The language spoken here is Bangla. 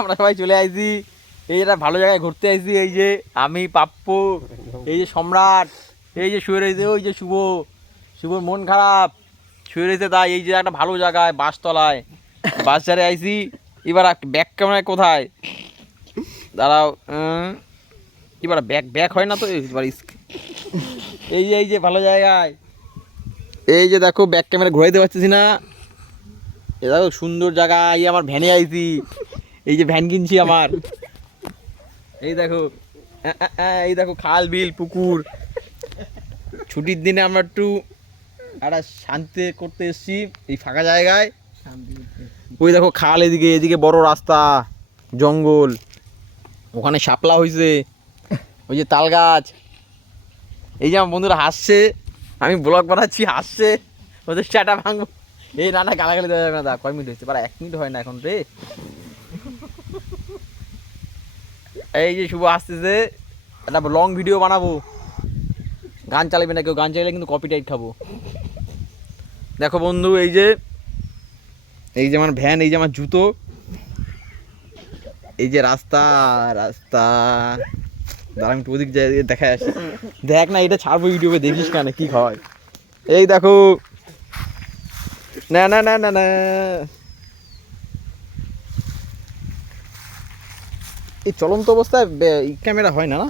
আমরা সবাই চলে আইছি এই একটা ভালো জায়গায় ঘুরতে আইছি। এই যে আমি, পাপ্পু, এই যে সম্রাট, এই যে শুয়ে রয়েছে ওই যে শুভ। শুভর মন খারাপ, শুয়ে রয়েছে। তাই এই যে একটা ভালো জায়গায় বাসতলায় বাস ছাড়ে আইছি। এবার ব্যাক ক্যামেরায় কোথায় দাঁড়াও, এবার ব্যাক ব্যাক হয় না তো। এবার এই যে ভালো জায়গায়, এই যে দেখো ব্যাক ক্যামেরা ঘুরাইতে পারতেছি না। এ দেখো সুন্দর জায়গা। এই আমার ভ্যানে আইছি, এই যে ভ্যান কিনছি আমার। এই দেখো, এই দেখো খাল বিল পুকুর। ছুটির দিনে আমরা একটু একটা শান্তি করতে এসেছি এই ফাঁকা জায়গায়। ওই দেখো খাল, এদিকে এদিকে বড় রাস্তা, জঙ্গল, ওখানে শাপলা হয়েছে, ওই যে তাল গাছ। এই যে আমার বন্ধুরা হাসছে, আমি ব্লগ বানাচ্ছি হাসছে, ওদের চাটা ভাঙবো। এই না না, গালাগালি দেওয়া যাবে না। দা কয় মিনিট হয়েছে? পারা 1 মিনিট হয় না এখন রে। এই যে শুভ আসতেছে, একটা লং ভিডিও বানাবো। গান চালাবে না কেউ, গান চাইলে কিন্তু কপিরাইট খাবো। দেখো বন্ধু, এই যে আমার ভ্যান, এই যে আমার জুতো, এই যে রাস্তা রাস্তা। দাঁড়া আমি একটু ওদিক যাই, দেখায় আসি। দেখ না, এটা ছাড়বো ইউটিউবে, দেখিস কেন কি হয়। এই দেখো, না না না না না, এই চলন্ত অবস্থায় ক্যামেরা হয় না না।